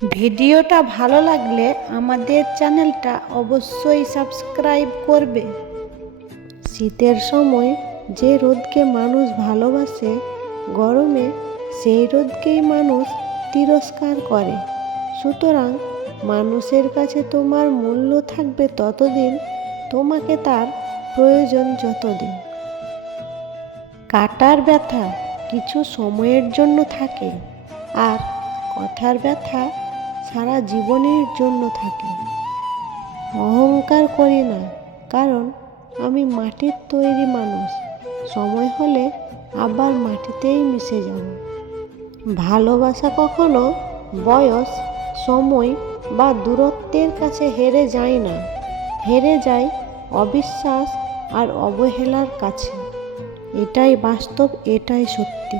ভিডিওটা ভালো লাগলে আমাদের চ্যানেলটা অবশ্যই সাবস্ক্রাইব করবে। শীতের সময় যে রোদকে মানুষ ভালোবাসে, গরমে সেই রোদকেই মানুষ তিরস্কার করে। সুতরাং মানুষের কাছে তোমার মূল্য থাকবে ততদিন, তোমাকে তার প্রয়োজন যতদিন। কাটার ব্যথা কিছু সময়ের জন্য থাকে, আর কথার ব্যথা সারা জীবনের জন্য থাকে। অহংকার করি না, কারণ আমি মাটির তৈরি মানুষ। সময় হলে আবার মাটিতেই মিশে যাব। ভালোবাসা কখনো বয়স, সময় বা দূরত্বের কাছে হেরে যায় না, হেরে যায় অবিশ্বাস আর অবহেলার কাছে। এটাই বাস্তব, এটাই সত্যি।